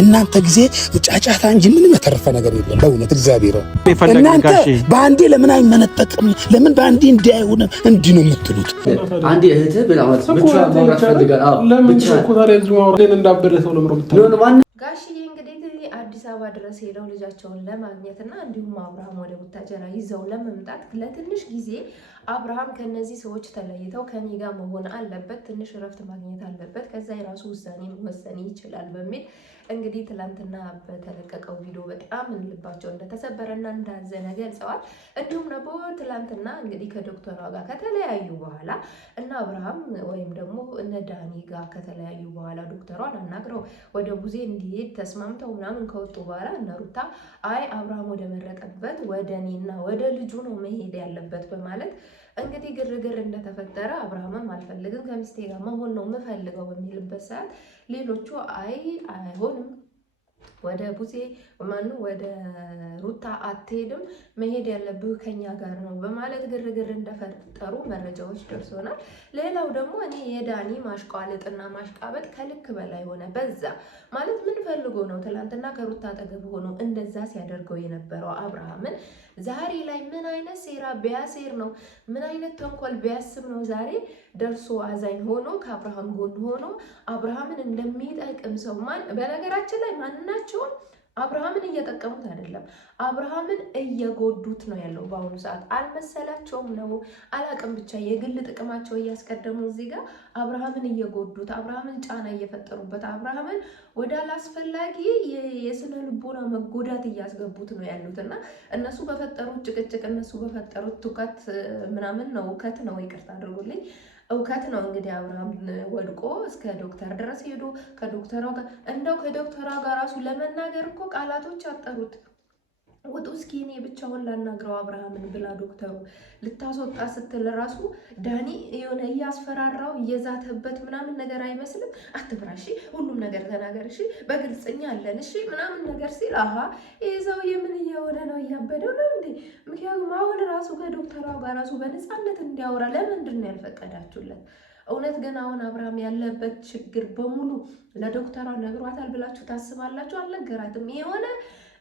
እናንተ ጊዜ ጫጫታ እንጂ ምንም የተረፈ ነገር የለም። በእውነት እግዚአብሔር እናንተ በአንዴ ለምን አይመነጠቅም? ለምን በአንዴ እንዲያይሆን እንዲህ ነው የምትሉት? አንዴ እህትህ ብላ ማለት ብቻ ማውራት ፈልጋለሁ። አዎ ለምን ኮታሬ ዝማውራን እንዳበደ ሰው ለምሮ ብታው ጋሽዬ እንግዲህ አዲስ አበባ ድረስ ሄደው ልጃቸውን ለማግኘትና እንዲሁም አብርሃም ወደ ቡታጀራ ይዘው ለመምጣት ለትንሽ ጊዜ አብርሃም ከነዚህ ሰዎች ተለይተው ከኔ ጋር መሆን አለበት፣ ትንሽ እረፍት ማግኘት አለበት፣ ከዛ የራሱ ውሳኔ መወሰን ይችላል በሚል እንግዲህ ትላንትና በተለቀቀው ቪዲዮ በጣም ልባቸው እንደተሰበረና እንዳዘነ ገልጸዋል። እንዲሁም ደግሞ ትላንትና እንግዲህ ከዶክተሯ ጋር ከተለያዩ በኋላ እና አብርሃም ወይም ደግሞ እነ ዳኒ ጋር ከተለያዩ በኋላ ዶክተሯን አናግረው ወደ ቡዜ እንዲሄድ ተስማምተው ምናምን ከወጡ በኋላ እነ ሩታ አይ አብርሃም ወደ መረቀበት ወደ እኔና ወደ ልጁ ነው መሄድ ያለበት በማለት እንግዲህ ግርግር እንደተፈጠረ አብርሃምም አልፈልግም ከሚስቴ ጋር መሆን ነው የምፈልገው በሚልበት ሰዓት ሌሎቹ አይ አይሆንም ወደ ቡዜ ማኑ ወደ ሩታ አትሄድም መሄድ ያለብህ ከኛ ጋር ነው በማለት ግርግር እንደፈጠሩ መረጃዎች ደርሶናል። ሌላው ደግሞ እኔ የዳኒ ማሽቋለጥና ማሽቃበጥ ከልክ በላይ ሆነ በዛ ማለት ምን ፈልጎ ነው ትላንትና ከሩታ አጠገብ ሆኖ እንደዛ ሲያደርገው የነበረው አብርሃምን ዛሬ ላይ ምን አይነት ሴራ ቢያሴር ነው ምን አይነት ተንኮል ቢያስብ ነው ዛሬ ደርሶ አዛኝ ሆኖ ከአብርሃም ጎን ሆኖ አብርሃምን እንደሚጠቅም ሰው ማን በነገራችን ላይ ማንናቸውም አብርሃምን እየጠቀሙት አይደለም አብርሃምን እየጎዱት ነው ያለው በአሁኑ ሰዓት አልመሰላቸውም ነው አላቅም ብቻ የግል ጥቅማቸው እያስቀደሙ እዚህ ጋር አብርሃምን እየጎዱት አብርሃምን ጫና እየፈጠሩበት አብርሃምን ወደ አላስፈላጊ የስነ ልቦና መጎዳት እያስገቡት ነው ያሉትና እነሱ በፈጠሩት ጭቅጭቅ እነሱ በፈጠሩት ትውከት ምናምን ነው እውከት ነው ይቅርታ አድርጉልኝ እውከት ነው እንግዲህ አብርሃም ወድቆ እስከ ዶክተር ድረስ ሄዶ ከዶክተሯ ጋር እንደው ከዶክተሯ ጋር ራሱ ለመናገር እኮ ቃላቶች አጠሩት ወጡ እስኪ እኔ ብቻውን ላናግረው አብርሃምን ብላ ዶክተሩ ልታስወጣ ስትል ራሱ ዳኒ የሆነ እያስፈራራው እየዛተበት ምናምን ነገር አይመስልም አትፍራሺ ሁሉም ነገር ተናገር እሺ በግልጽኛ አለን እሺ ምናምን ነገር ሲል አሃ ይዘው የምን እየሆነ ነው እያበደው ነው እንዴ ምክንያቱም አሁን ራሱ ከዶክተሯ ጋር ራሱ በነፃነት እንዲያወራ ለምንድን ነው ያልፈቀዳችሁለት? እውነት ግን አሁን አብርሃም ያለበት ችግር በሙሉ ለዶክተሯ ነግሯታል ብላችሁ ታስባላችሁ? አልነገራትም። የሆነ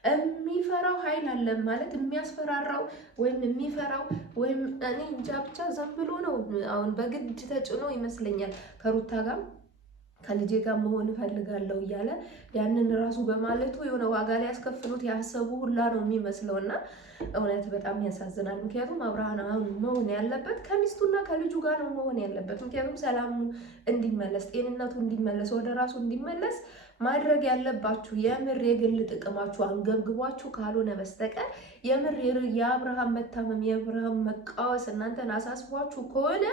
የሚፈራው ኃይል አለ ማለት የሚያስፈራራው ወይም የሚፈራው ወይም እኔ እንጃ ብቻ ዝም ብሎ ነው አሁን በግድ ተጭኖ ይመስለኛል ከሩታ ጋር ከልጄ ጋር መሆን ፈልጋለሁ እያለ ያንን ራሱ በማለቱ የሆነ ዋጋ ላይ ያስከፍሉት ያሰቡ ሁላ ነው የሚመስለውና እውነት በጣም ያሳዝናል። ምክንያቱም አብርሃም አሁን መሆን ያለበት ከሚስቱና ከልጁ ጋር ነው መሆን ያለበት። ምክንያቱም ሰላሙ እንዲመለስ ጤንነቱ እንዲመለስ ወደ ራሱ እንዲመለስ ማድረግ ያለባችሁ የምር የግል ጥቅማችሁ አንገብግቧችሁ ካልሆነ በስተቀር የምር የአብርሃም መታመም የአብርሃም መቃወስ እናንተን አሳስቧችሁ ከሆነ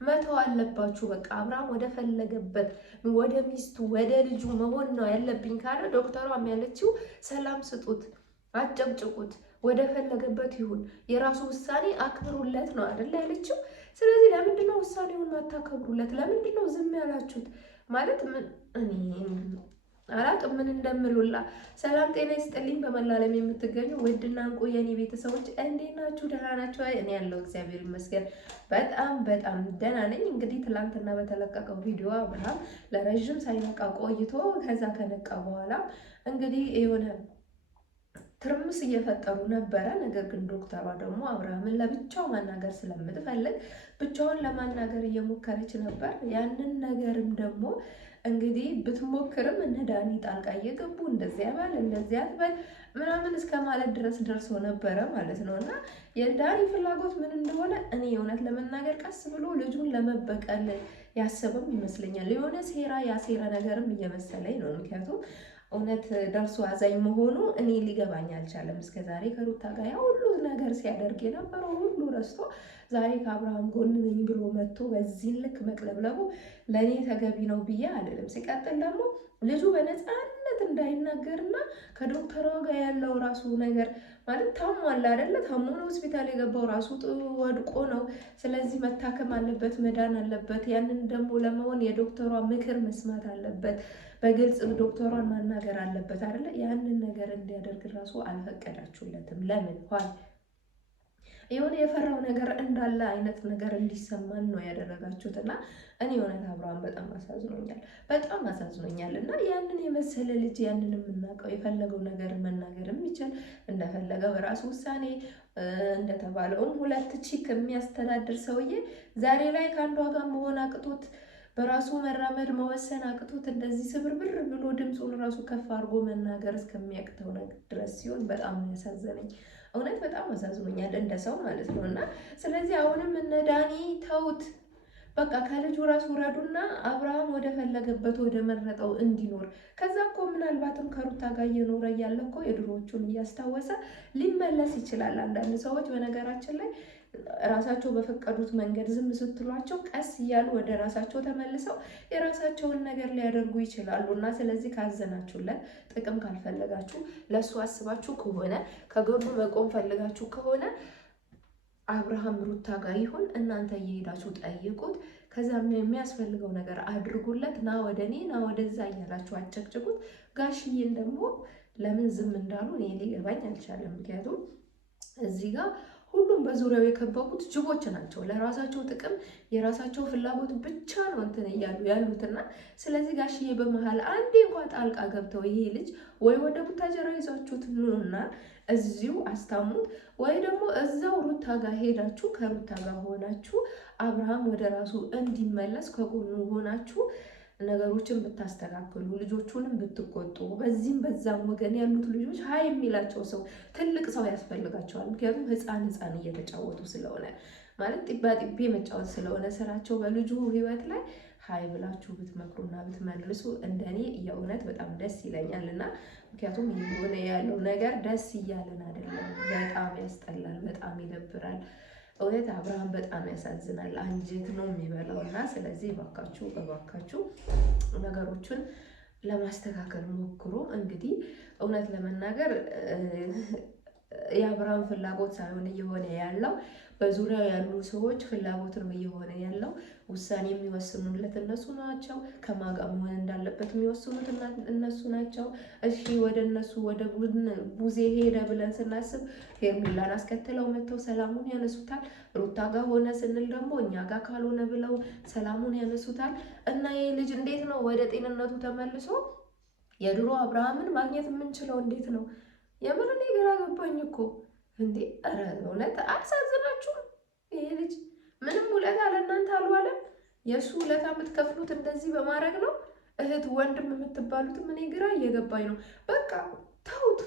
መተው አለባችሁ። በቃ አብርሃም ወደ ፈለገበት ወደ ሚስቱ ወደ ልጁ መሆን ነው ያለብኝ ካለ ዶክተሯም ያለችው ሰላም ስጡት፣ አጨብጭቁት፣ ወደ ፈለገበት ይሁን፣ የራሱ ውሳኔ አክብሩለት ነው አይደል ያለችው። ስለዚህ ለምንድን ነው ውሳኔውን ማታከብሩለት? ለምንድን ነው ዝም ያላችሁት? ማለት እኔ አላቅም ምን እንደምሉላ። ሰላም ጤና ይስጥልኝ። በመላ ዓለም የምትገኙ ውድና እንቁ የኔ ቤተሰቦች እንዴት ናችሁ? ደህና ናችሁ? እኔ ያለው እግዚአብሔር ይመስገን በጣም ደህና ነኝ። እንግዲህ ትላንትና በተለቀቀው ቪዲዮ አብርሃም ለረጅም ሳይነቃ ቆይቶ ከዛ ከነቃ በኋላ እንግዲህ የሆነ ትርምስ እየፈጠሩ ነበረ። ነገር ግን ዶክተሯ ደግሞ አብርሃምን ለብቻው ማናገር ስለምትፈልግ ብቻውን ለማናገር እየሞከረች ነበር። ያንን ነገርም ደግሞ እንግዲህ ብትሞክርም እነ ዳኒ ጣልቃ እየገቡ እንደዚያ ባል እንደዚያ አትበል ምናምን እስከ ማለት ድረስ ደርሶ ነበረ ማለት ነው። እና የዳኒ ፍላጎት ምን እንደሆነ እኔ እውነት ለመናገር ቀስ ብሎ ልጁን ለመበቀል ያሰበም ይመስለኛል። የሆነ ሴራ ያሴራ ነገርም እየመሰለኝ ነው። ምክንያቱም እውነት ደርሶ አዛኝ መሆኑ እኔ ሊገባኝ አልቻለም። እስከዛሬ ከሩታ ጋር ያ ሁሉ ነገር ሲያደርግ የነበረው ሁሉ ረስቶ ዛሬ ከአብርሃም ጎን ነኝ ብሎ መጥቶ በዚህ ልክ መቅለብለቡ ለእኔ ተገቢ ነው ብዬ አይደለም። ሲቀጥል ደግሞ ልጁ በነፃነት እንዳይናገርና ከዶክተሯ ጋር ያለው ራሱ ነገር ማለት ታሟል አይደለ? ታሞ ነው ሆስፒታል የገባው ራሱ ወድቆ ነው። ስለዚህ መታከም አለበት፣ መዳን አለበት። ያንን ደግሞ ለመሆን የዶክተሯ ምክር መስማት አለበት። በግልጽ ዶክተሯን ማናገር አለበት አይደለ? ያንን ነገር እንዲያደርግ ራሱ አልፈቀዳችሁለትም። ለምን ሆይ የሆነ የፈራው ነገር እንዳለ አይነት ነገር እንዲሰማን ነው ያደረጋችሁት። እና እኔ እውነት አብርሃም በጣም አሳዝኖኛል። እና ያንን የመሰለ ልጅ ያንን የምናውቀው የፈለገው ነገር መናገር የሚችል እንደፈለገ በራሱ ውሳኔ እንደተባለውም 2 ቺክ የሚያስተዳድር ሰውዬ ዛሬ ላይ ከአንዷ ጋር መሆን አቅቶት በራሱ መራመድ መወሰን አቅቶት እንደዚህ ስብርብር ብሎ ድምፁን ራሱ ከፍ አድርጎ መናገር እስከሚያቅተው ነገር ድረስ ሲሆን በጣም ያሳዘነኝ። እውነት በጣም አሳዝኖኛል እንደ ሰው ማለት ነው። እና ስለዚህ አሁንም እነ ዳኒ ተውት፣ በቃ ከልጁ ራሱ ረዱና አብርሃም ወደ ፈለገበት ወደ መረጠው እንዲኖር። ከዛ እኮ ምናልባትም ከሩታ ጋር እየኖረ እያለ እኮ የድሮዎቹን እያስታወሰ ሊመለስ ይችላል። አንዳንድ ሰዎች በነገራችን ላይ ራሳቸው በፈቀዱት መንገድ ዝም ስትሏቸው ቀስ እያሉ ወደ ራሳቸው ተመልሰው የራሳቸውን ነገር ሊያደርጉ ይችላሉ። እና ስለዚህ ካዘናችሁለት፣ ጥቅም ካልፈለጋችሁ፣ ለሱ አስባችሁ ከሆነ ከጎኑ መቆም ፈልጋችሁ ከሆነ አብርሃም ሩታ ጋር ይሁን፣ እናንተ እየሄዳችሁ ጠይቁት። ከዛም የሚያስፈልገው ነገር አድርጉለት። ና ወደ እኔ ና ወደዛ እያላችሁ አጨቅጭቁት። ጋሽዬን ደግሞ ለምን ዝም እንዳሉ እኔ ሊገባኝ አልቻለም። ምክንያቱም እዚህ ጋር ሁሉም በዙሪያው የከበቡት ጅቦች ናቸው። ለራሳቸው ጥቅም የራሳቸው ፍላጎት ብቻ ነው እንትን እያሉ ያሉትና ስለዚህ ጋሽዬ በመሃል አንዴ እንኳን ጣልቃ ገብተው ይሄ ልጅ ወይ ወደ ቡታጀራ ይዛችሁት ኑና እዚሁ አስታሙት፣ ወይ ደግሞ እዛው ሩታ ጋር ሄዳችሁ ከሩታ ጋር ሆናችሁ አብርሃም ወደ ራሱ እንዲመለስ ከጎኑ ሆናችሁ ነገሮችን ብታስተካክሉ፣ ልጆቹንም ብትቆጡ፣ በዚህም በዛም ወገን ያሉት ልጆች ሀይ የሚላቸው ሰው ትልቅ ሰው ያስፈልጋቸዋል። ምክንያቱም ህፃን እየተጫወቱ ስለሆነ ማለት ጢባ ጢቤ መጫወት ስለሆነ ስራቸው በልጁ ህይወት ላይ ሀይ ብላችሁ ብትመክሩና ብትመልሱ እንደኔ የእውነት በጣም ደስ ይለኛል። እና ምክንያቱም የሆነ ያለው ነገር ደስ እያለን አይደለም፣ በጣም ያስጠላል፣ በጣም ይደብራል። እውነት አብርሃም በጣም ያሳዝናል፣ አንጀት ነው የሚበላው። እና ስለዚህ እባካችሁ ነገሮችን ለማስተካከል ሞክሩ። እንግዲህ እውነት ለመናገር የአብርሃም ፍላጎት ሳይሆን እየሆነ ያለው በዙሪያው ያሉ ሰዎች ፍላጎት ነው እየሆነ ያለው። ውሳኔ የሚወስኑለት እነሱ ናቸው። ከማጋ መሆን እንዳለበት የሚወስኑት እነሱ ናቸው። እሺ ወደ እነሱ ወደ ቡዜ ሄደ ብለን ስናስብ ሄርሜላን አስከትለው መጥተው ሰላሙን ያነሱታል። ሩታ ጋር ሆነ ስንል ደግሞ እኛ ጋር ካልሆነ ብለው ሰላሙን ያነሱታል። እና ይህ ልጅ እንዴት ነው ወደ ጤንነቱ ተመልሶ የድሮ አብርሃምን ማግኘት የምንችለው? እንዴት ነው? የምን እኔ ግራ ገባኝ እኮ እንዴ! ኧረ እውነት አልሳዝናችሁም? ይሄ ልጅ ምንም ውለታ ለእናንተ አልዋለም። የእሱ ውለታ የምትከፍሉት እንደዚህ በማድረግ ነው። እህት ወንድም የምትባሉትም እኔ ግራ እየገባኝ ነው። በቃ ተውት፣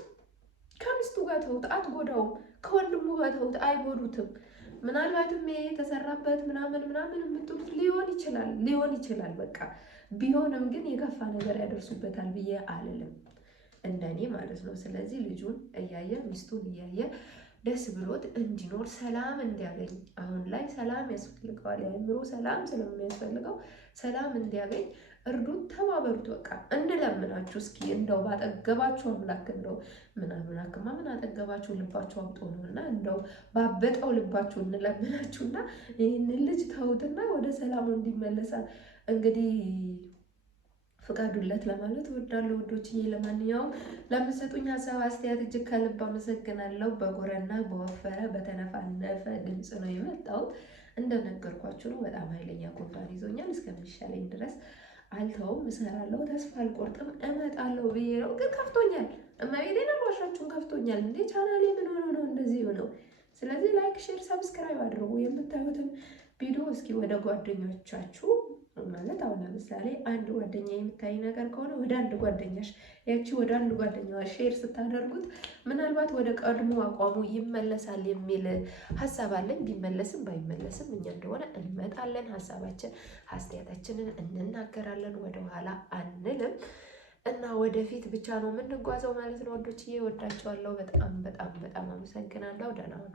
ከሚስቱ ጋር ተውት፣ አትጎዳውም። ከወንድሙ ጋር ተውት፣ አይጎዱትም። ምናልባትም ይሄ የተሰራበት ምናምን የምትሉት ሊሆን ይችላል። በቃ ቢሆንም ግን የከፋ ነገር ያደርሱበታል ብዬ አልልም፣ እንደኔ ማለት ነው። ስለዚህ ልጁን እያየ ሚስቱን እያየ ደስ ብሎት እንዲኖር ሰላም እንዲያገኝ፣ አሁን ላይ ሰላም ያስፈልገዋል። የአእምሮ ሰላም ስለሚያስፈልገው ሰላም እንዲያገኝ እርዱት፣ ተባበሩት። በቃ እንለምናችሁ እስኪ እንደው ባጠገባችሁ አምላክ እንደው ምን አጠገባችሁ ልባችሁ አብጦ ነውና እንደው ባበጠው ልባችሁ እንለምናችሁና ይህንን ልጅ ተውትና ወደ ሰላሙ እንዲመለሳል እንግዲህ ፍቃዱለት ለማለት እወዳለሁ ውዶችዬ። ለማንኛውም ለምትሰጡኝ ሀሳብ አስተያየት እጅግ ከልብ አመሰግናለሁ። በጎረና በወፈረ በተነፋነፈ ድምፅ ነው የመጣሁት። እንደነገርኳችሁ ነው። በጣም ኃይለኛ ጉንፋን ይዞኛል። እስከሚሻለኝ ድረስ አልተውም፣ እሰራለሁ፣ ተስፋ አልቆርጥም፣ እመጣለሁ ብዬ ነው። ግን ከፍቶኛል፣ እመቤቴን አልዋሻችሁም፣ ከፍቶኛል። እንዴ ቻናሌ ምን ሆኖ ነው እንደዚህ ሆነው? ስለዚህ ላይክ፣ ሼር፣ ሰብስክራይብ አድርጉ። የምታዩትን ቪዲዮ እስኪ ወደ ጓደኞቻችሁ ማለት አሁን ለምሳሌ አንድ ጓደኛ የምታይ ነገር ከሆነ ወደ አንድ ጓደኛሽ ወደ አንድ ጓደኛዋ ሼር ስታደርጉት ምናልባት ወደ ቀድሞ አቋሙ ይመለሳል የሚል ሀሳብ አለኝ። ቢመለስም ባይመለስም እኛ እንደሆነ እንመጣለን፣ አስተያየታችንን እንናገራለን፣ ወደኋላ አንልም እና ወደፊት ብቻ ነው የምንጓዘው ማለት ነው። ወዶችዬ ወዳቸዋለሁ። በጣም አመሰግናለሁ። ደህና ነው።